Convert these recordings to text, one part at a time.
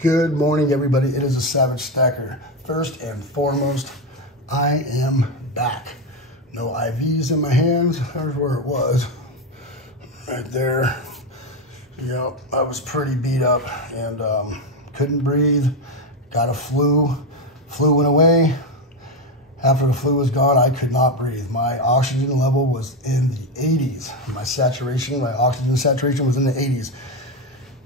Good morning, everybody. It is a Savage Stacker. First and foremost, I am back. No IVs in my hands. There's where it was. Right there. Yep, I was pretty beat up and couldn't breathe. Got a flu. Flu went away. After the flu was gone, I could not breathe. My oxygen level was in the 80s. My oxygen saturation was in the 80s.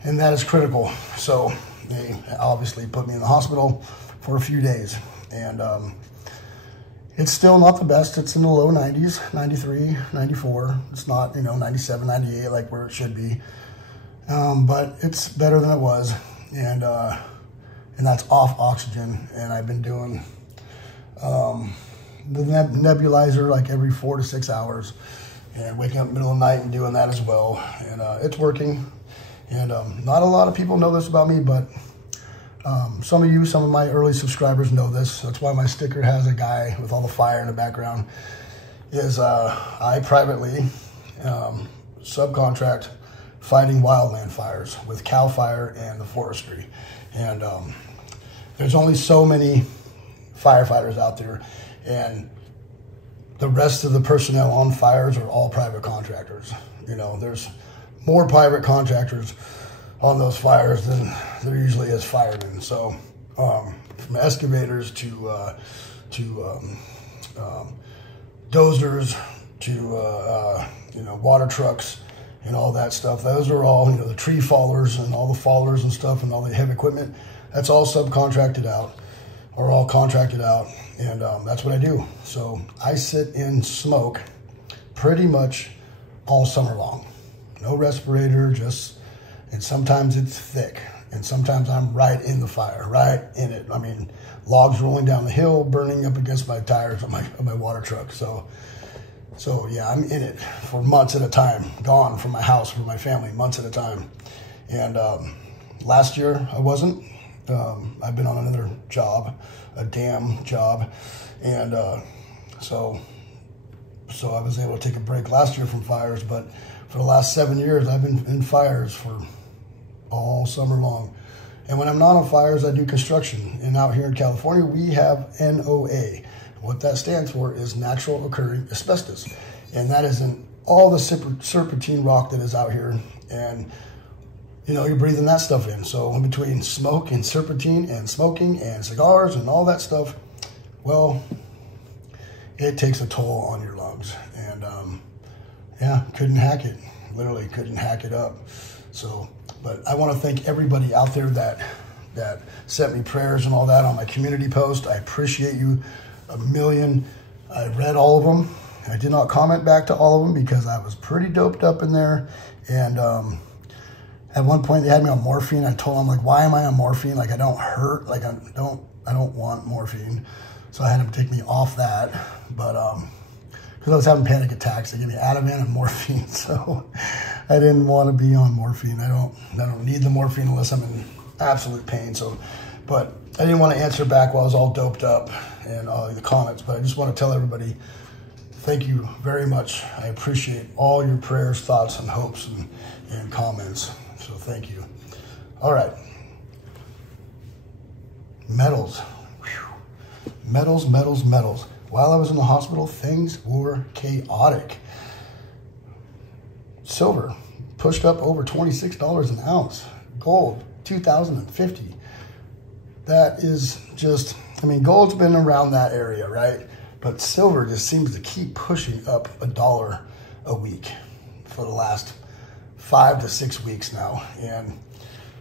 And that is critical. So they obviously put me in the hospital for a few days. And it's still not the best. It's in the low 90s, 93, 94. It's not, 97, 98 like where it should be. But it's better than it was. And that's off oxygen. And I've been doing the nebulizer like every 4 to 6 hours, and waking up in the middle of the night and doing that as well. And it's working. And not a lot of people know this about me, but some of my early subscribers know this. That's why my sticker has a guy with all the fire in the background. I privately subcontract fighting wildland fires with CAL FIRE and the forestry. And there's only so many firefighters out there, and the rest of the personnel on fires are all private contractors. There's more private contractors on those fires than there usually is firemen. So from excavators to dozers to water trucks and all that stuff, those are all, the tree fallers and all the fallers and stuff and all the heavy equipment, that's all subcontracted out or all contracted out. And that's what I do. So I sit in smoke pretty much all summer long. No respirator, and sometimes it's thick, and sometimes I'm right in the fire, right in it. I mean, logs rolling down the hill, burning up against my tires of my water truck. So yeah, I'm in it for months at a time, gone from my house, from my family, months at a time. And last year I wasn't. I've been on another job, a damn job, and so I was able to take a break last year from fires, but for the last 7 years, I've been in fires for all summer long. And when I'm not on fires, I do construction. And out here in California, we have NOA. What that stands for is natural occurring asbestos. And that is in all the serpentine rock that is out here. And, you're breathing that stuff in. So in between smoke and serpentine and smoking and cigars and all that stuff, well, it takes a toll on your lungs. And, yeah, couldn't hack it. Literally couldn't hack it up. So, but I want to thank everybody out there that sent me prayers and all that on my community post. I appreciate you a million. I read all of them. I did not comment back to all of them because I was pretty doped up in there. And at one point they had me on morphine. I told them, like, why am I on morphine? Like, I don't hurt. Like, I don't want morphine. So I had them take me off that. But because I was having panic attacks, they gave me Ativan and morphine, so I didn't want to be on morphine. I don't need the morphine unless I'm in absolute pain. So, but I didn't want to answer back while I was all doped up and all the comments. But I just want to tell everybody, thank you very much. I appreciate all your prayers, thoughts, and hopes and comments. So thank you. All right, metals. Whew. Metals. While I was in the hospital, things were chaotic. Silver pushed up over $26 an ounce. Gold, $2,050. That is just, gold's been around that area, right? But silver just seems to keep pushing up $1 a week for the last 5 to 6 weeks now. And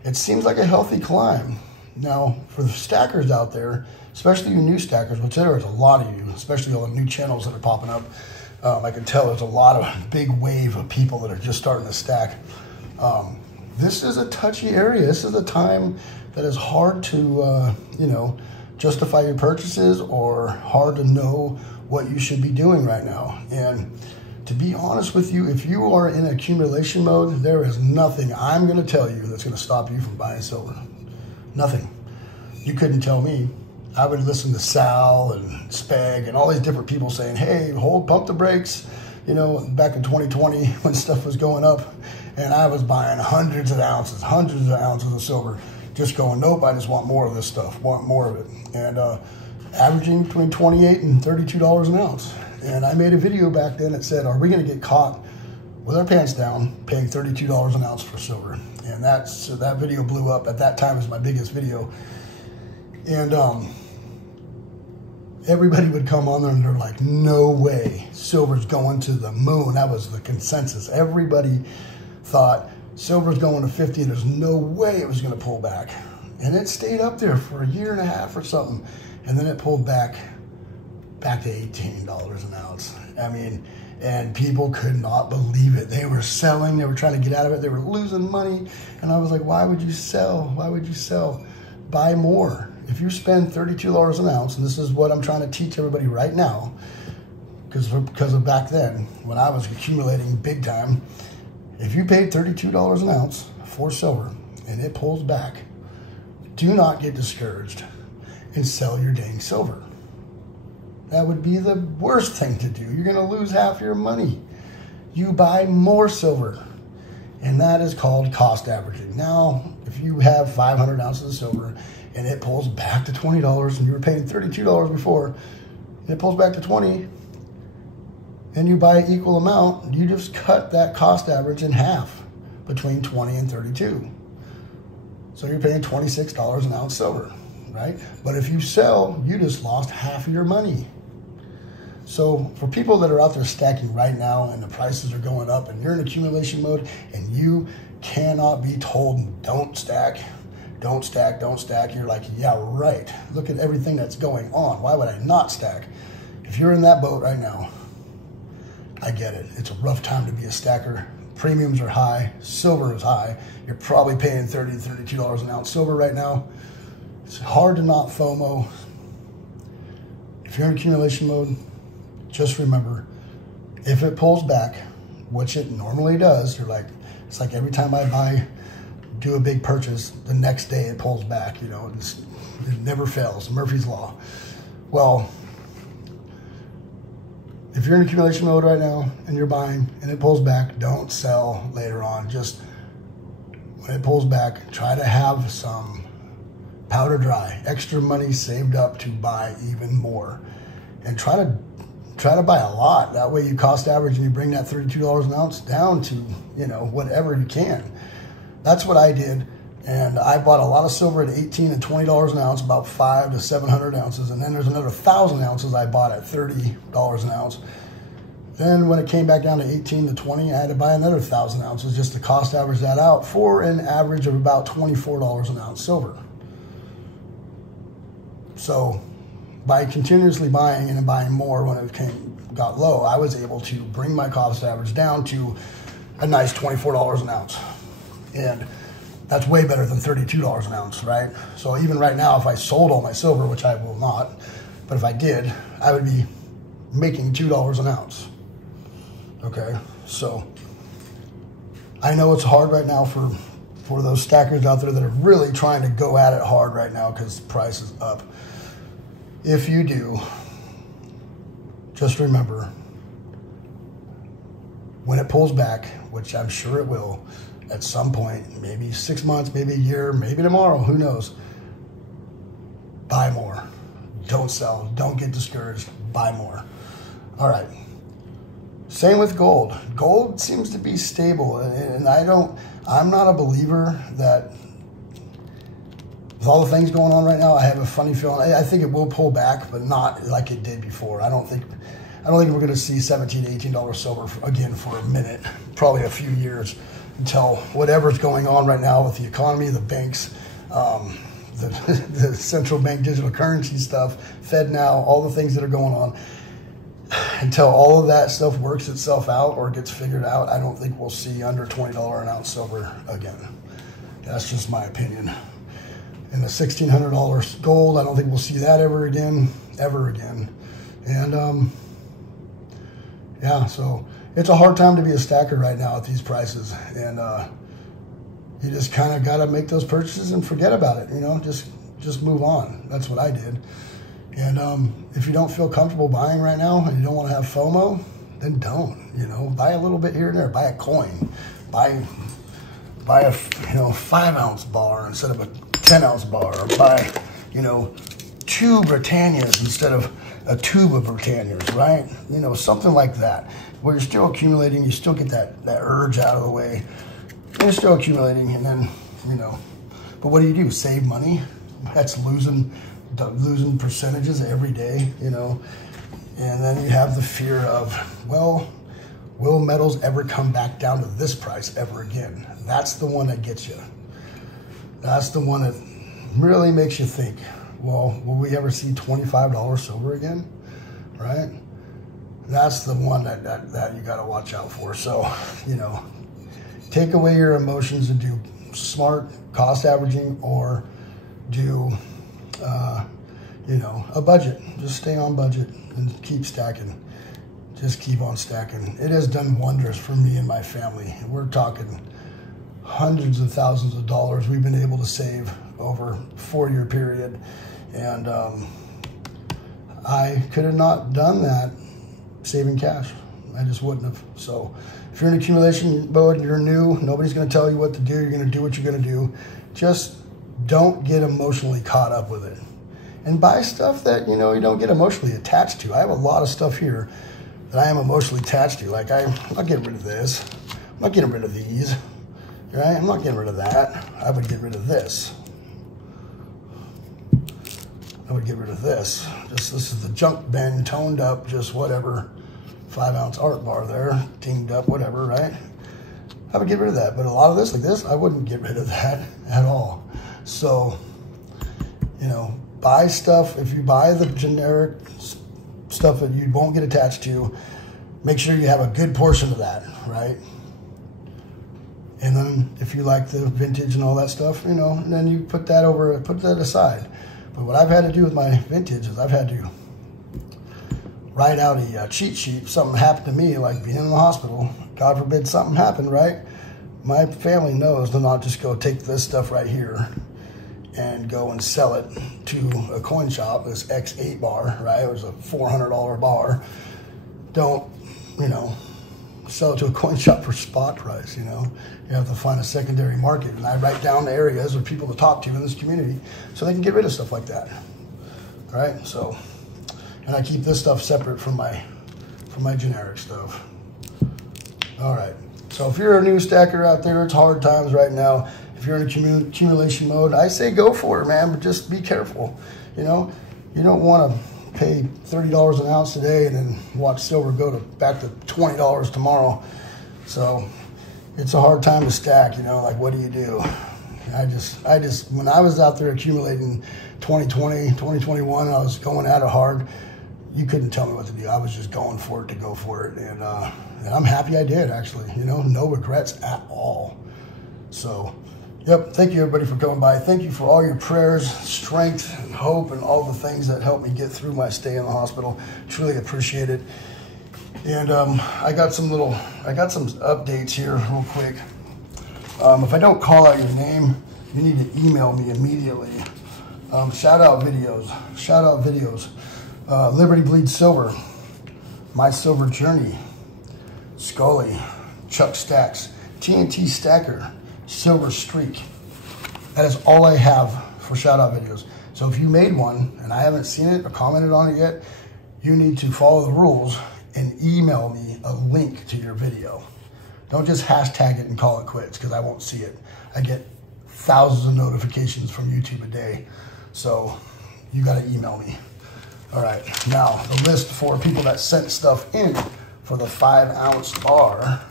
it seems like a healthy climb. Now, for the stackers out there, especially you new stackers, which there is a lot of you, especially all the new channels that are popping up. I can tell there's a lot of big wave of people that are just starting to stack. This is a touchy area. This is a time that is hard to, justify your purchases or hard to know what you should be doing right now. And to be honest with you, if you are in accumulation mode, there is nothing I'm going to tell you that's going to stop you from buying silver. Nothing. You couldn't tell me. I would listen to Sal and Speg and all these different people saying, hey, pump the brakes, back in 2020 when stuff was going up, and I was buying hundreds of ounces of silver, just going, nope, I just want more of this stuff, want more of it. And averaging between $28 and $32 an ounce. And I made a video back then that said, are we going to get caught with our pants down paying $32 an ounce for silver? And that video blew up. At that time, it was my biggest video. And everybody would come on there and they're like, no way, silver's going to the moon. That was the consensus. Everybody thought silver's going to 50. There's no way it was going to pull back. And it stayed up there for a year and a half or something. And then it pulled back to $18 an ounce. I mean, and people could not believe it. They were selling, they were trying to get out of it, they were losing money. And I was like, why would you sell? Why would you sell? Buy more. If you spend $32 an ounce, and this is what I'm trying to teach everybody right now, because of back then, when I was accumulating big time, if you paid $32 an ounce for silver and it pulls back, do not get discouraged and sell your dang silver. That would be the worst thing to do. You're going to lose half your money. You buy more silver, and that is called cost averaging. Now, if you have 500 ounces of silver and it pulls back to $20 and you were paying $32 before, and it pulls back to $20 and you buy an equal amount, you just cut that cost average in half between $20 and $32. So you're paying $26 an ounce silver, right? But if you sell, you just lost half of your money. So for people that are out there stacking right now and the prices are going up and you're in accumulation mode and you cannot be told, don't stack, don't stack, don't stack. You're like, yeah, right. Look at everything that's going on. Why would I not stack? If you're in that boat right now, I get it. It's a rough time to be a stacker. Premiums are high. Silver is high. You're probably paying $30 to $32 an ounce silver right now. It's hard to not FOMO. If you're in accumulation mode, just remember, if it pulls back, which it normally does, it's like every time I do a big purchase, the next day it pulls back, you know, it never fails, Murphy's Law. Well, if you're in accumulation mode right now and you're buying and it pulls back, don't sell later on. Just when it pulls back, try to have some powder dry, extra money saved up to buy even more, and try to buy a lot. That way you cost average and you bring that $32 an ounce down to, you know, whatever you can. That's what I did. And I bought a lot of silver at $18 and $20 an ounce, about 500 to 700 ounces. And then there's another 1,000 ounces I bought at $30 an ounce. Then when it came back down to 18 to 20, I had to buy another 1,000 ounces just to cost average that out for an average of about $24 an ounce silver. So by continuously buying and buying more when it got low, I was able to bring my cost average down to a nice $24 an ounce. And that's way better than $32 an ounce, right? So even right now, if I sold all my silver, which I will not, but if I did, I would be making $2 an ounce. Okay, so I know it's hard right now for those stackers out there that are really trying to go at it hard right now because the price is up. If you do, just remember, when it pulls back, which I'm sure it will, at some point, maybe 6 months, maybe a year, maybe tomorrow, who knows, buy more. Don't sell. Don't get discouraged. Buy more. All right. Same with gold. Gold seems to be stable, and I'm not a believer that with all the things going on right now, I have a funny feeling. I think it will pull back, but not like it did before. I don't think we're going to see $17 to $18 silver again for a minute, probably a few years, until whatever's going on right now with the economy, the banks, the central bank digital currency stuff, Fed now, all the things that are going on. Until all of that stuff works itself out or gets figured out, I don't think we'll see under $20 an ounce silver again. That's just my opinion. And the $1,600 gold, I don't think we'll see that ever again. And yeah, so it's a hard time to be a stacker right now at these prices. And you just kind of got to make those purchases and forget about it, you know, just move on. That's what I did. And if you don't feel comfortable buying right now and you don't want to have FOMO, then don't, you know, buy a little bit here and there, buy a coin, buy a 5 ounce bar instead of a 10-ounce bar, or buy, you know, 2 Britannias instead of a tube of Britannias, right? You know, something like that, where you're still accumulating, you still get that urge out of the way, and you're still accumulating, and then, you know, but what do? Save money? That's losing percentages every day, you know, and then you have the fear of, well, will metals ever come back down to this price ever again? That's the one that gets you. That's the one that really makes you think, well, will we ever see $25 silver again, right? That's the one that you got to watch out for. So, you know, take away your emotions and do smart cost averaging, or do, you know, a budget. Just stay on budget and keep stacking. Just keep on stacking. It has done wonders for me and my family. We're talking hundreds of thousands of dollars we've been able to save over a 4-year period. And I could have not done that saving cash. I just wouldn't have. So if you're in accumulation mode and you're new, nobody's going to tell you what to do. You're going to do what you're going to do. Just don't get emotionally caught up with it. And buy stuff that, you know, you don't get emotionally attached to. I have a lot of stuff here that I am emotionally attached to. Like, I'm not getting rid of this. I'm not getting rid of these. Right? I'm not getting rid of that. I would get rid of this. I would get rid of this. Just, this is the junk bin, toned up, just whatever. 5-ounce art bar there, teamed up, whatever, right? I would get rid of that. But a lot of this, like this, I wouldn't get rid of that at all. So, you know, buy stuff. If you buy the generic stuff that you won't get attached to, make sure you have a good portion of that, right? And then if you like the vintage and all that stuff, you know, and then you put that aside. But what I've had to do with my vintage is I've had to write out a cheat sheet. If something happened to me, like being in the hospital, God forbid something happened, right? My family knows to not just go take this stuff right here and go and sell it to a coin shop, this X8 bar, right? It was a $400 bar. Don't, you know, sell it to a coin shop for spot price, you know. You have to find a secondary market. And I write down the areas of people to talk to in this community so they can get rid of stuff like that. All right, so, and I keep this stuff separate from my generic stuff. All right, so if you're a new stacker out there, it's hard times right now. If you're in accumulation mode, I say go for it, man, but just be careful. You know, you don't want to pay $30 an ounce today and then watch silver go back to $20 tomorrow. So it's a hard time to stack, you know, like what do you do? I just, when I was out there accumulating 2020, 2021, I was going at it hard. You couldn't tell me what to do. I was just going for it to go for it. And I'm happy I did, actually, you know, no regrets at all. So, yep, thank you everybody for coming by. Thank you for all your prayers, strength, and hope, and all the things that helped me get through my stay in the hospital. Truly appreciate it. And I got some updates here real quick. If I don't call out your name, you need to email me immediately. Shout out videos. Liberty Bleeds Silver, My Silver Journey, Scully, Chuck Stacks, TNT Stacker, Silver Streak. That is all I have for shout out videos. So if you made one and I haven't seen it or commented on it yet, you need to follow the rules and email me a link to your video. Don't just hashtag it and call it quits, because I won't see it. I get thousands of notifications from YouTube a day. So you got to email me. All right, now the list for people that sent stuff in for the 5-ounce bar,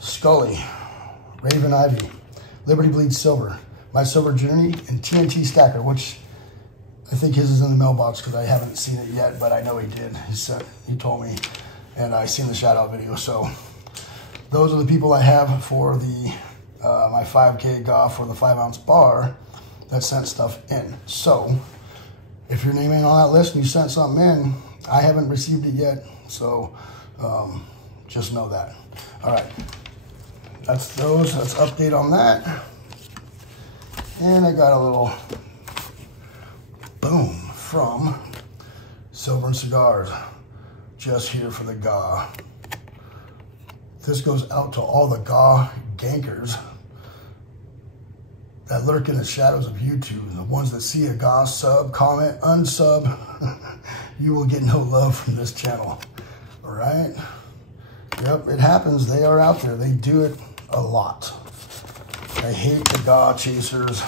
Scully, Raven Ivy, Liberty Bleeds Silver, My Silver Journey, and TNT Stacker, which I think his is in the mailbox because I haven't seen it yet, but I know he did. He told me, and I seen the shout out video. So those are the people I have for the my 5K GA for the 5-ounce bar that sent stuff in. So if your name ain't on that list and you sent something in, I haven't received it yet. So just know that. All right. That's update on that. And I got a little boom from Silver and Cigars, just here for the GA. This goes out to all the GA gankers. that lurk in the shadows of YouTube, the ones that see a goss, sub, comment, unsub, you will get no love from this channel, all right? Yep, it happens. They are out there. They do it a lot. I hate the God chasers.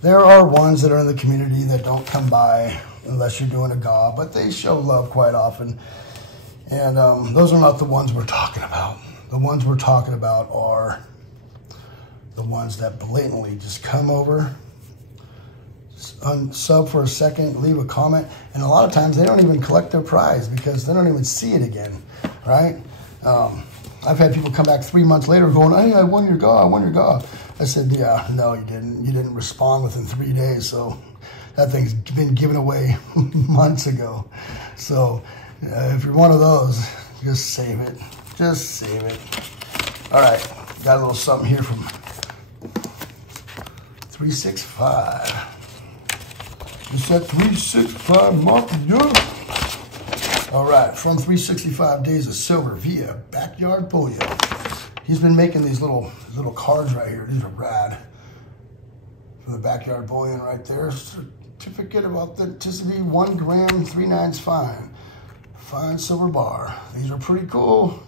There are ones that are in the community that don't come by unless you're doing a God, but they show love quite often. And those are not the ones we're talking about. The ones we're talking about are the ones that blatantly just come over, sub for a second, leave a comment, and a lot of times they don't even collect their prize because they don't even see it again, right? I've had people come back 3 months later going, hey, I won your God, I won your God. I said, yeah, no, you didn't. You didn't respond within 3 days, so that thing's been given away months ago. So if you're one of those, just save it. Just save it. All right, got a little something here from 365. It's that 365 month, yeah. All right, from 365 Days of Silver via Backyard Bullion. He's been making these little cards right here. These are rad. For the Backyard Bullion right there. Certificate of authenticity, 1 gram, 3 nines fine. Fine silver bar. These are pretty cool.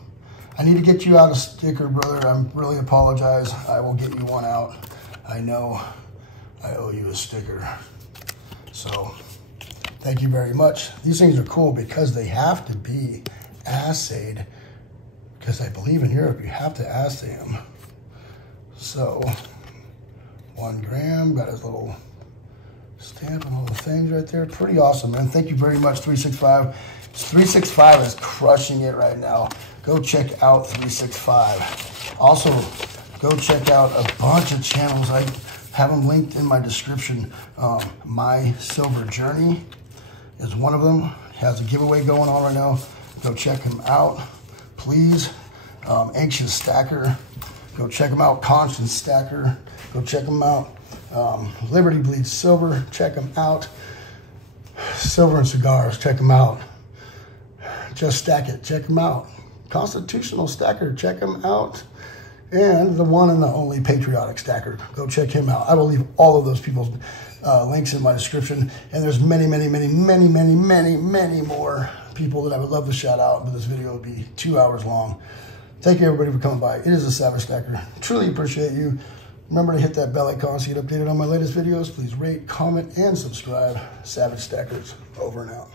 I need to get you out a sticker, brother. I really apologize. I will get you one out. I know I owe you a sticker. So, thank you very much. These things are cool because they have to be assayed. Because I believe in Europe, you have to assay them. So, 1 gram, got his little stamp and all the things right there. Pretty awesome, man. Thank you very much, 365. 365 is crushing it right now. Go check out 365. Also, go check out a bunch of channels. I have them linked in my description. My Silver Journey is one of them. Has a giveaway going on right now. Go check him out, please. Anxious Stacker. Go check him out. Constant Stacker. Go check him out. Liberty Bleeds Silver. Check him out. Silver and Cigars. Check him out. Just Stack It. Check him out. Constitutional Stacker. Check him out. And the one and the only Patriotic Stacker. Go check him out. I will leave all of those people's links in my description. And there's many, many, many, many, many, many, many more people that I would love to shout out, but this video would be 2 hours long. Thank you, everybody, for coming by. It is a Savage Stacker. Truly appreciate you. Remember to hit that bell icon so you get updated on my latest videos. Please rate, comment, and subscribe. Savage Stackers, over and out.